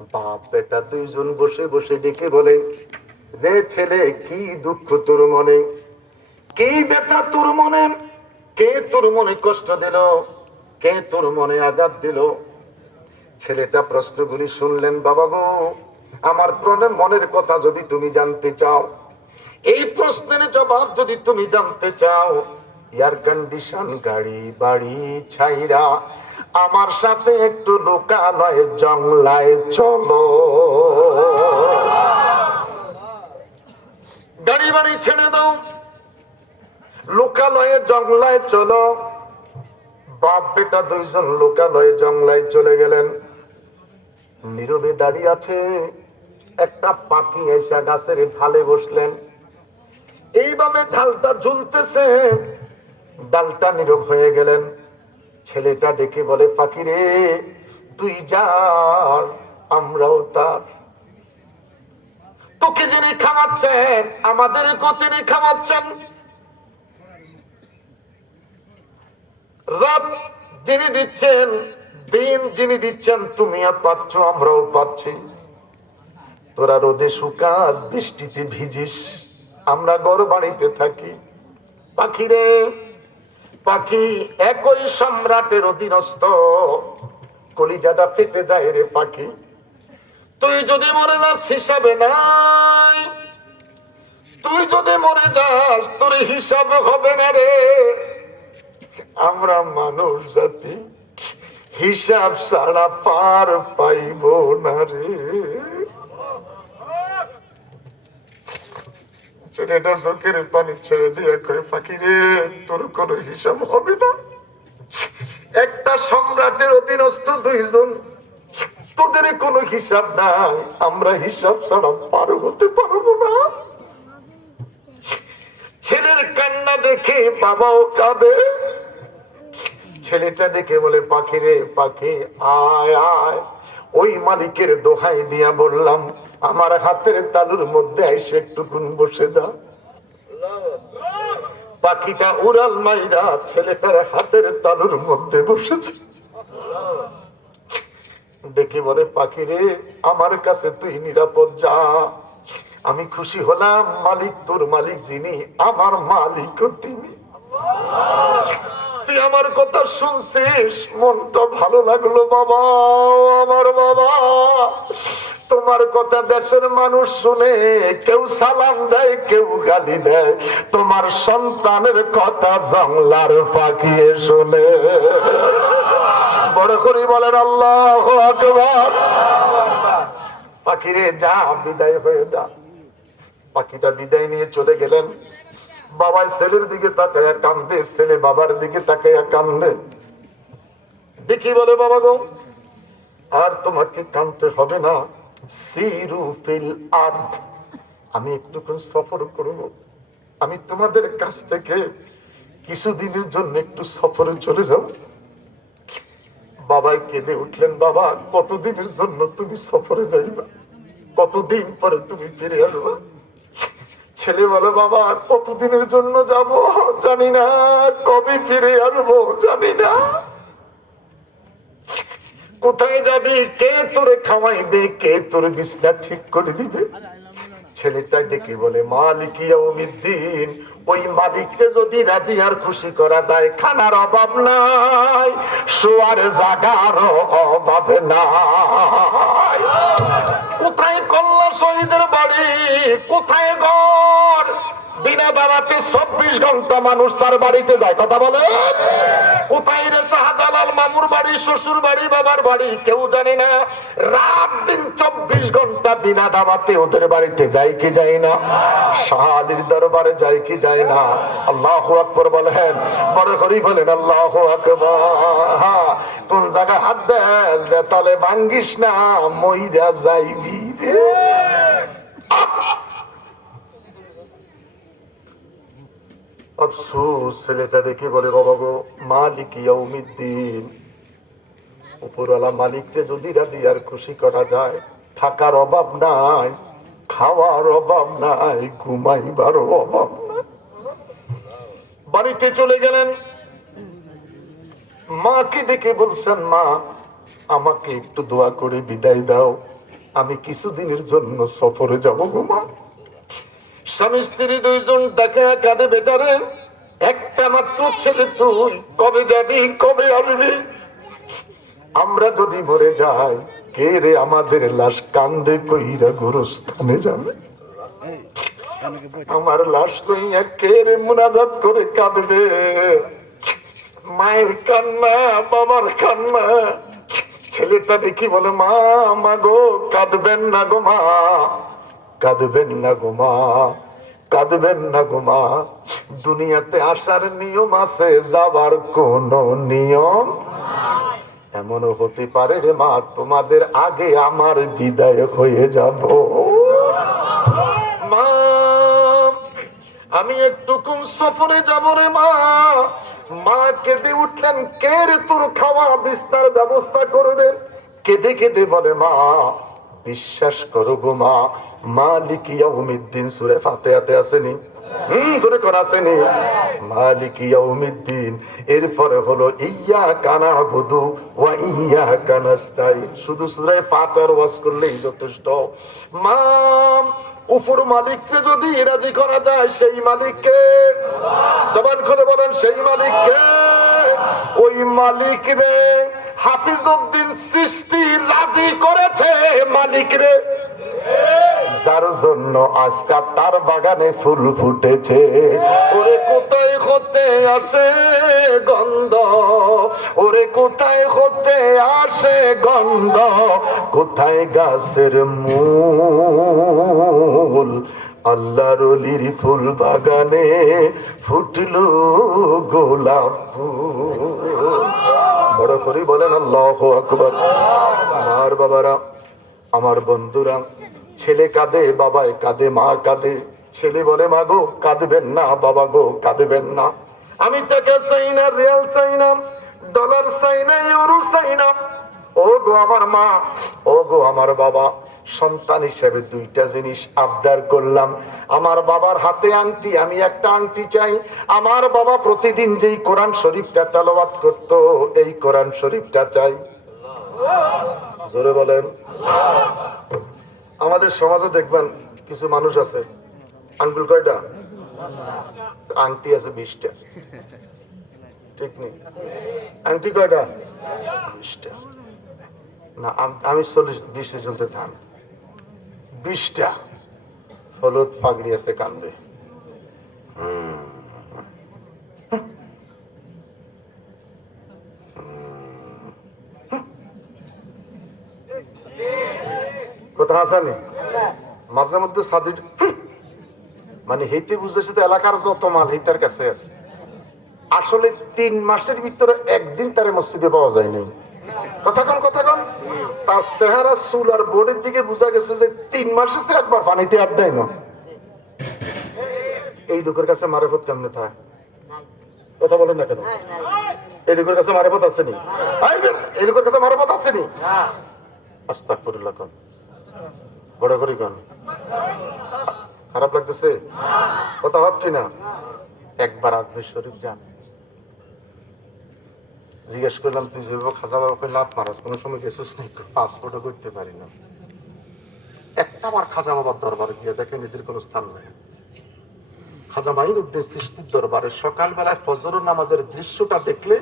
বাপ বেটা দুইজন বসে বসে ডেকে বলে, রে ছেলে, কি দুঃখ তোর মনে? কি বেটা তোর মনে? কে তোর মনে কষ্ট দিল? কে তোর মনে আঘাত দিল? ছেলেটা প্রশ্নগুলি শুনলেন, বাবা গো, আমার প্রণের মনের কথা যদি তুমি জানতে চাও, এই প্রশ্নের জবাব যদি তুমি জানতে চাও এয়ার কন্ডিশন গাড়ি বাড়ি ছাইরা আমার সাথে একটু লোকালয়ে জংলায় চলো। গাড়ি বাড়ি ছেড়ে দাও। লোকালয়ে জংলায় চলো। বাপ বেটা দুইজন লোকালয়ে জংলায় চলে গেলেন। নীরবে দাঁড়িয়ে আছে একটা পাখি এসা গাছের ঢালে বসলেন। এইভাবে ঢালটা ঝুলতেছে। ডালটা নীরব হয়ে গেলেন। ছেলেটা ডেকে বলে পাখি রে তুই যা, আমরাও তার তোকে যিনি খাওয়াচ্ছেন, আমাদের তিনি খাওয়াচ্ছেন? রাত যিনি দিচ্ছেন, দিন যিনি দিচ্ছেন তুমিও পাচ্ছ, আমরাও পাচ্ছি। তোরা রোদে শুকাস, বৃষ্টিতে ভিজিস, আমরা গড় বাড়িতে থাকি। পাখিরে পাখি একই সম্রাটের অধীনস্থ। কলিজাটা ফেটে যায় রে পাখি। তুই যদি মরে যাস হিসাবে নাই। তুই যদি মরে যাস, তোর হিসাব হবে না রে। আমরা মানুষ জাতি, হিসাব ছাড়া পার পাইব না রে। ছেলেটা চোখের পানি ছেড়ে দিয়ে কয়ে, ফাঁকি রে, তোর কোনো হিসাব হবে না? একটা সম্রাটের অধীনস্থ দুইজন তোদের কোনো হিসাব নাই, আমরা হিসাব ছাড়া পার হতে পারব না। ছেলের কান্না দেখে বাবাও কাঁদে। ছেলেটা দেখে বলে, পাখি রে, পাখি, আয় আয়। ওই মালিকের দোহাই দিয়া বললাম আমার হাতের তালুর মধ্যে এসে একটুকুন বসে যা পাখিটা উড়াল মাইরা ছেলেটার হাতের তালুর মধ্যে বসেছে। ডেকে বলে পাখি রে আমার কাছে তুই নিরাপদ যা। আমি খুশি হলাম, মালিক তোর মালিক যিনি, আমার মালিক তিনি। তুই আমার কথা শুনছিস, মনটা ভালো লাগল বাবা আমার বাবা। তোমার কথা দেশের মানুষ শুনে কেউ সালাম দেয়, কেউ গালি দেয়। তোমার সন্তানের কথা জংলার পাখিয়ে শুনে। বড় করি বলেন, আল্লাহ আকবার। পাখিরে, যা, বিদায় হয়ে যা। পাখিটা বিদায় নিয়ে চলে গেলেন। বাবাই ছেলের দিকে তাকাইয়া কান্দে, ছেলে বাবার দিকে তাকাইয়া কান্দে। দেখি বলে, বাবা গো, আর তোমাকে কানতে হবে না। আমি একটুখানি সফর করব। আমি তোমাদের কাছ থেকে কিছুদিনের জন্য একটু সফরে চলে যাও বাবাই কেঁদে উঠলেন, বাবা, কতদিনের জন্য তুমি সফরে যাইবা? কতদিন পরে তুমি ফিরে আসবা? ছেলে বলে বাবা, আর কতদিনের জন্য যাব? জানি না। কবে ফিরে আসব? জানি না। কোথায় যাবি? কে তোরে খাওয়াইবে? কে তোর বিছনা ঠিক করে দিবে? ছেলেটা ডেকে বলে, মালিক ওই মালিককে যদি রাজি আর খুশি করা যায়, খানার অভাব নাই, শোয়ার জাগার অভাব নাই। কোথায় কল্লা শহীদের বাড়ি? কোথায় ঘর? বিনা দাঁড়াতে চব্বিশ ঘণ্টা মানুষ তার বাড়িতে যায়। কথা বলে কোথায় রে শাহজালাল মামুর বাড়ি, শ্বশুর বাড়ি, বাবার বাড়ি? কেউ জানে না। রাত দিন চব্বিশ ঘণ্টা বিনা দাবাতে ওদের বাড়িতে যায় কি যায় না। শাহাদির দরবারে যায় কি যায় না। আল্লাহ আকবর বলেন, বড় করি বলেন, আল্লাহ আকবর। কোন জায়গা হাত দেয় তাহলে ভাঙ্গিস না, মইরা যাইবি রে। আফসোস ছেলেটা দেখে বলে, বাবা গো, মালিক ইয়াউমিদ্দিন। উপরওয়ালা মালিককে যদি রাজি আর খুশি করা যায়, থাকার অভাব নাই, খাওয়ার অভাব নাই ঘুমাইবার অভাব নাই। বাড়িতে চলে গেলেন। মাকে ডেকে বলছেন, মা, আমাকে একটু দোয়া করে বিদায় দাও। আমি কিছুদিনের জন্য সফরে যাব গো, মা। স্বামী স্ত্রী দুইজন টাকা কাঁদে বেটারে একটা মাত্র ছেলে তুই, কবে যাবি, কবে আসবি? আমরা যদি মরে যাই, কে রে আমাদের লাশ কান্দে কইরা গুরুস্থানে যাবে? আমার লাশ লইয়া কে রে মুনাজাত করে কাঁদবে? মায়ের কান্না, বাবার কান্না। ছেলেটা দেখি বলে, মা মা গো, কাঁদবেন না গো মা। কাঁদবেন না গোমা কাঁদবেন না গোমা দুনিয়াতে আসার নিয়ম আছে, যাবার কোন নিয়ম এমনও হতে পারে রে মা, তোমাদের আগে আমার বিদায় হয়ে যাব। মা, আমি একটু কোন সফরে যাব রে মা। মা, কেঁদে উঠলেন কে রে তোর খাওয়া বিস্তার ব্যবস্থা করবেন? কেঁদে কেঁদে বলে, মা, বিশ্বাস করো গো মা মালিক ইয়াউমিদ্দিন, সুরে ফাতেহাতে আসেনি? হুম করা আসেনি। মালিক ইয়াউমিদ্দিন, এরপরে হলো ইয়া কানা বুধু ওয়া ইয়া কানাস্তাই শুধু সুরে ফাতেহার ওয়াজ করলেই যথেষ্ট। মা উপর মালিককে যদি রাজি করা যায়, সেই মালিককে? জবান করে বলেন, সেই মালিককে? ওই মালিক রে, হাফিজ উদ্দিন সৃষ্টি রাজি করেছে, মালিক রে। যার জন্য আজকা তার বাগানে ফুল ফুটেছে। ওরে কোথায় হতে আসে গন্ধ? ওরে কোথায় হতে আসে গন্ধ? কোথায় গাছের মূল? আল্লাহর অলির ফুল বাগানে ফুটলো গোলাপ বড় করে বলেন, আল্লাহ আকবর। আমার বাবারা, আমার বন্ধুরা ছেলে কাঁদে বাবায় কাঁদে, মা কাঁদে। ছেলে বলে, মা গো, কাঁদবেন না, বাবা গো, কাঁদবেন না। আমি টাকা চাই না রিয়াল চাই না ডলার চাই না ইউরো চাই না ও গো আমার মা, ও গো আমার বাবা, সন্তান হিসেবে দুইটা জিনিস আবদার করলাম। আমার বাবার হাতে আংটি, আমি একটা আংটি চাই। আমার বাবা প্রতিদিন যেই কোরআন শরীফটা তেলাওয়াত করত, এই কোরআন শরীফটা চাই। জোরে বলেন। আমাদের সমাজে দেখবেন কিছু মানুষ আছে। আঙ্গুল কয়টা? আংটি আছে বিশটা। ঠিক নেই? আংটি কয়টা? বিশটা। না, আমি চল্লিশ, বিশে চলতে থাম। বিশটা। হলুদ পাগড়ি আছে কান্দে। কোথাও আসানি মাঝে মধ্যে সাদি মানে হেইতে বুঝেছে তো এলাকার যত মাল হেইতার কাছে আছে। আসলে তিন মাসের ভিতরে একদিন তার মসজিদে পাওয়া যায় নাই। কথা কন কথা কন তার চেহারা চুল আর বোর্ডের দিকে বোঝা গেছে যে তিন মাসে সে একবার পানিতে আর দেয় না। এই লোকের কাছে মারেফত কেমনে থাকে কথা বলেন না কেন? এই লোকের কাছে মারেফত আসেনি এই লোকের কাছে মারেফত আসেনি বড় করে খারাপ লাগতেছে? কথা হক কিনা? একবার আজমির শরীফ যান। জিজ্ঞেস করলাম, তুই যেভাবে খাজা বাবাকে লাভ মারাস কোনো সময় গেছিস নেই পাসপোর্টও করতে পারি না। একটা আমার খাজা বাবার দরবারে গিয়ে দেখেন, এদের কোনো স্থান নেই। খাজা মাইর উদ্দেশ্য সৃষ্টির দরবারে সকালবেলায় ফজর নামাজের দৃশ্যটা দেখলে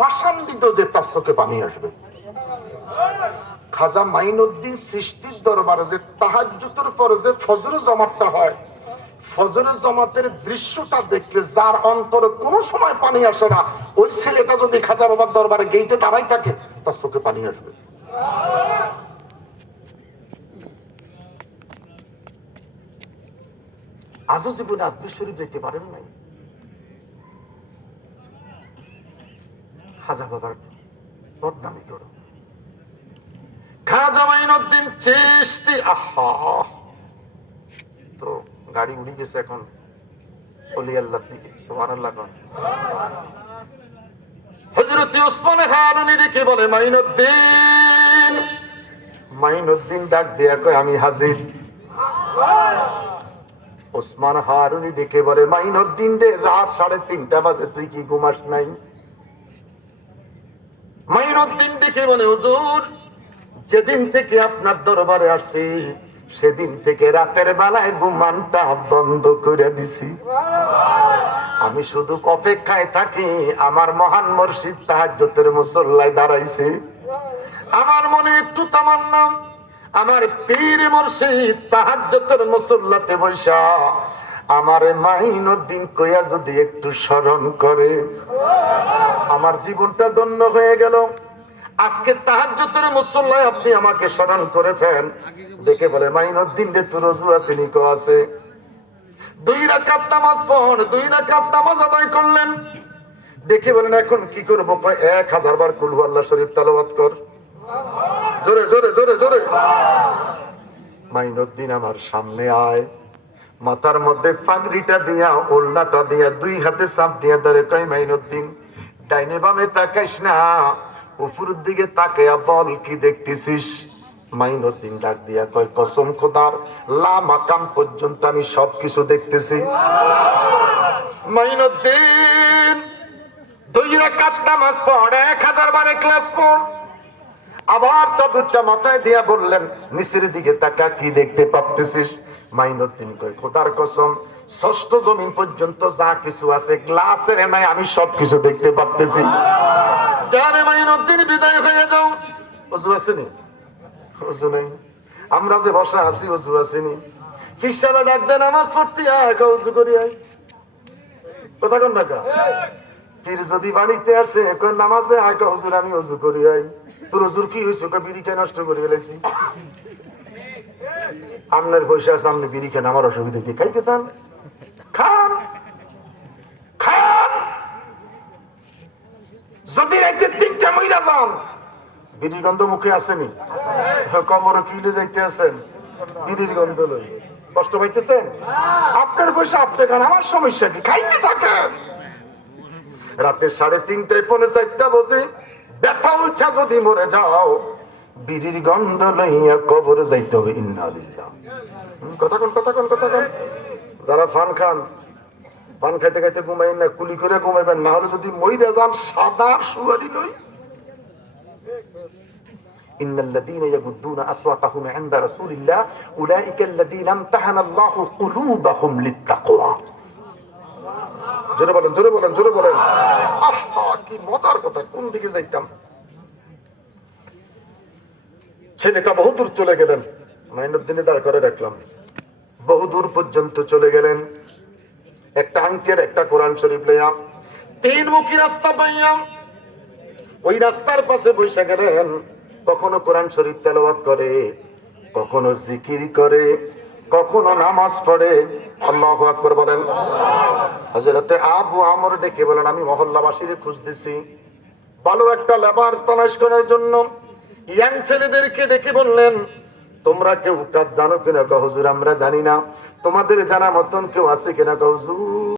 পাশান্দিত যে তার চোখে পানি আসবে। খাজা মাইনুদ্দিন সৃষ্টির দরবারে যে তাহাজ্জুতের পরে যে ফজর জমাতটা হয় ফজরের জমাতের দৃশ্যটা দেখলে যার অন্তরে কোনো সময় পানি আসে না, ওই ছেলেটা যদি খাজা বাবার দরবারে গেইটে দাঁড়াই থাকে, তার চোখে পানি আসবে। আজও জীবনে আজমির শরীফ যেতে পারেন নাই? খাজা বাবার বদনামি করো। খাজা মাইনুদ্দিন আহা। তো গাড়ি উড়ে গেছে এখন। অলি আল্লাহর দিকে আল্লাহ ওসমান বলে মাইনুদ্দিন মাইনুদ্দিন ডাক দেয়া কয়, আমি হাজির। ওসমান হারুনি ডেকে বলে মাইনুদ্দিন রে, রাত সাড়ে তিনটা বাজে, তুই কি ঘুমাস নাই? মাইনুদ্দিন ডেকে বলে, হুজুর যেদিন থেকে আপনার দরবারে আসছি সেদিন থেকে রাতের বেলায় ঘুমানটা বন্ধ করে দিছি। আমি শুধু অপেক্ষায় থাকি, আমার মহান মসজিদ তাহাজ্জতের মুসল্লায় দাঁড়াইছে। আমার মনে একটু তামান্না, আমার পীর মুর্শিদ তাহাজ্জতের মুসল্লাতে বৈশা, আমার মাইনুদ্দিন কইয়া যদি একটু স্মরণ করে। আমার জীবনটা ধন্য হয়ে গেল। আজকে তাহাজ্জতের মুসল্লায় আপনি আমাকে স্মরণ করেছেন। দেখে বলে, মাইনুদ্দিন রে রজু আছে, নিকো আছে। দুই রাকাত নামাজ পড়, দুই রাকাত নামাজ আদায় করলেন। দেখে বলেন, এখন কি করব? এক হাজার বার কুলহু আল্লাহ শরীফ তালাবাত কর। জোরে জোরে জোরে জোরে। মাইনুদ্দিন আমার সামনে আয়। মাথার মধ্যে পাগড়িটা দিয়া ওল্লাটা দিয়া, দুই হাতে চাপ দিয়া ধরে কয়, মাইনুদ্দিন, ডাইনে বামে তাকাইস না। উপরের দিকে তাকাইয়া বল, কি দেখতেছিস? মাইনুদ্দিন ডাক দিয়া কয়, কসম খোদার লা মাকাম পর্যন্ত আমি সবকিছু দেখতেছি। মাইনুদ্দিন দুই রাকাত নামাজ পড়, এক হাজার বার ক্লাস পড়। আবার চাদরটা মাথায় দিয়া বললেন, নিচের দিকে তাকা, কি দেখতে পাচ্ছিস মাইনুদ্দিন কয়, খোদার কসম, ষষ্ঠ জমিন পর্যন্ত যা কিছু আছে, গ্লাসের নাই আমি সবকিছু দেখতে পাচ্ছি যারে মাইনুদ্দিন বিদায় হয়ে যাও। অজু আসেনি? অজু নেই। আমরা যে বসা আছি অজু আসেনি। ফিসারা ডাক দেন নামাজ পড়তে আয় অজু করি কথা কোন টাকা ফির যদি বাড়িতে আসে কই নামাজে আয় কয়, হুজুর আমি অজু করি আই তোর অজুর কি হয়েছে? কয়, বিড়ি খেয়ে নষ্ট করে ফেলেছি। আপনার পয়সা আছে আপনি বিড়ি খেন আমার অসুবিধা কি? খাইতে খান খান। যদি রাইতে তিনটা মহিলা যান। বিড়ির গন্ধ মুখে আসেনি? কবর কিলে যাইতে আছেন। বিড়ির গন্ধ লই। কষ্ট পাইতেছেন? আপনার পয়সা আপনি খান আমার সমস্যা কি? খাইতে থাকেন। রাতে সাড়ে তিনটায় পৌনে চারটা বাজে। ব্যথা উঠা যদি মরে যাও বিড়ির গন্ধ লইয়া কবরে যাইতে হবে ইন্নালিল্লাহ কথা কোন কথা কোন কথা কোন। যারা ফান খান পান খাইতে খাইতে ঘুমাইন না কুলি করে ঘুমাইবেন না হলে যদি মইরা যান সাদা সুয়ারি লই إن الذين يغضون أصواتهم عند رسول الله أولئك الذين امتحن الله قلوبهم للتقوى জোরে বলেন জোরে বলেন জোরে বলেন আহা কি মজার কথা কোন দিকে যাইতাম ছেলেটা বহুদূর চলে গেলেন মাইনুদ্দিনে দাঁড় করে রাখলাম বহুদূর পর্যন্ত চলে গেলেন একটা আংটির একটা কোরআন শরীফ লইয়া তিন মুখী রাস্তা পাইয়াম ওই রাস্তার পাশে বসে গেলেন। কখনো কোরআন শরীফ তেলাওয়াত করে, কখনো জিকির করে, কখনো নামাজ পড়ে। আল্লাহ আকবর বলেন। হজরতে আবু আমর ডেকে বলেন, আমি মহল্লাবাসীর খুঁজ দিছি ভালো একটা লেবার তালাশ করার জন্য ইয়াং ছেলেদেরকে ডেকে বললেন তোমরা কেউ জানো কিনা হুজুর, আমরা জানি না। তোমাদের জানা মতন কেউ আছে কিনা হুজুর?